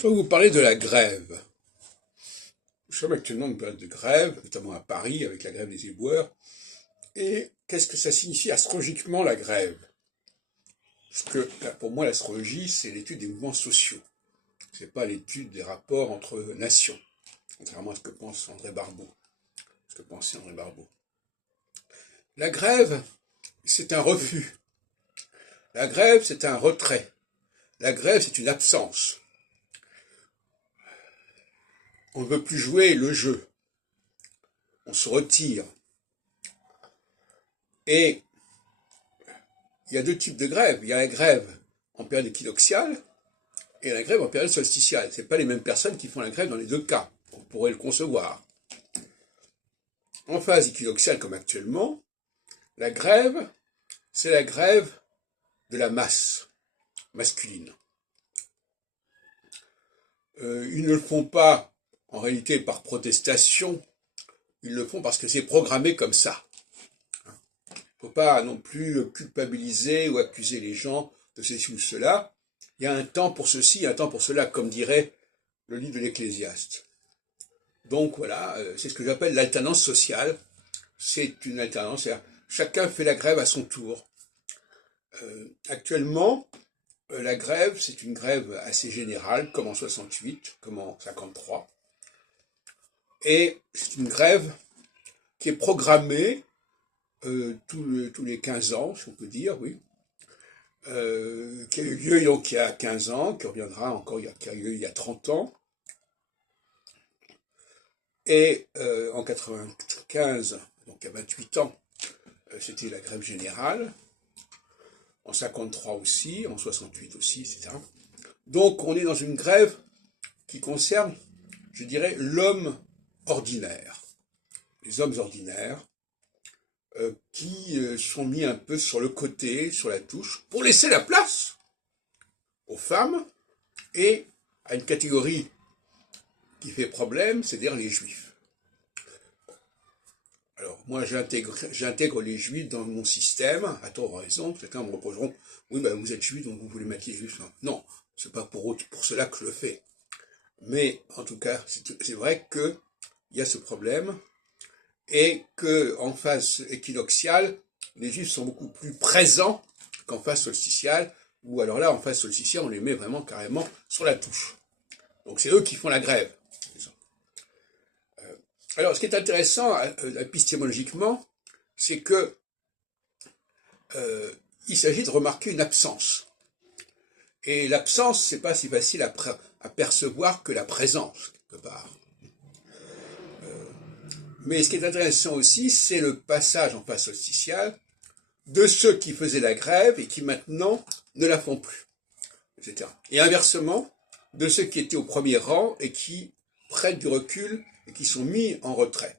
Je vais vous parler de la grève. Nous sommes actuellement dans une période de grève, notamment à Paris, avec la grève des éboueurs. Et qu'est-ce que ça signifie astrologiquement, la grève? Parce que, pour moi, l'astrologie, c'est l'étude des mouvements sociaux. C'est pas l'étude des rapports entre nations, contrairement à ce que pense André Barbeau. Ce que pensait André Barbeau. La grève, c'est un refus. La grève, c'est un retrait. La grève, c'est une absence. On ne veut plus jouer le jeu. On se retire. Et il y a deux types de grèves. Il y a la grève en période équinoxiale et la grève en période solsticiale. Ce n'est pas les mêmes personnes qui font la grève dans les deux cas. On pourrait le concevoir. En phase équinoxiale comme actuellement, la grève, c'est la grève de la masse masculine. Ils ne le font pas en réalité par protestation, ils le font parce que c'est programmé comme ça. Il ne faut pas non plus culpabiliser ou accuser les gens de ceci ou cela. Il y a un temps pour ceci, un temps pour cela, comme dirait le livre de l'Ecclésiaste. Donc voilà, c'est ce que j'appelle l'alternance sociale. C'est une alternance, c'est-à-dire chacun fait la grève à son tour. Actuellement, la grève, c'est une grève assez générale, comme en 68, comme en 53. Et c'est une grève qui est programmée tous les 15 ans, si on peut dire, oui, qui a eu lieu donc il y a 15 ans, qui reviendra encore, qui a eu lieu il y a 30 ans. Et en 95, donc il y a 28 ans, c'était la grève générale. En 53 aussi, en 68 aussi, etc. Donc on est dans une grève qui concerne, je dirais, l'homme ordinaire. Les hommes ordinaires qui sont mis un peu sur le côté, sur la touche, pour laisser la place aux femmes et à une catégorie qui fait problème, c'est-à-dire les juifs. Alors, moi, j'intègre les juifs dans mon système, à tort ou à raison. Certains me reprocheront, oui, ben, vous êtes juif, donc vous voulez mettre les juifs. Non, c'est pas pour cela que je le fais. Mais, en tout cas, c'est vrai qu'il y a ce problème, et qu'en phase équinoxiale, les juifs sont beaucoup plus présents qu'en phase solsticiale, ou alors là, en phase solsticiale, on les met vraiment carrément sur la touche. Donc c'est eux qui font la grève. Alors, ce qui est intéressant épistémologiquement, c'est que il s'agit de remarquer une absence. Et l'absence, c'est pas si facile à percevoir que la présence, quelque part. Mais ce qui est intéressant aussi, c'est le passage en phase solsticiale de ceux qui faisaient la grève et qui maintenant ne la font plus, etc. Et inversement, de ceux qui étaient au premier rang et qui prennent du recul et qui sont mis en retrait.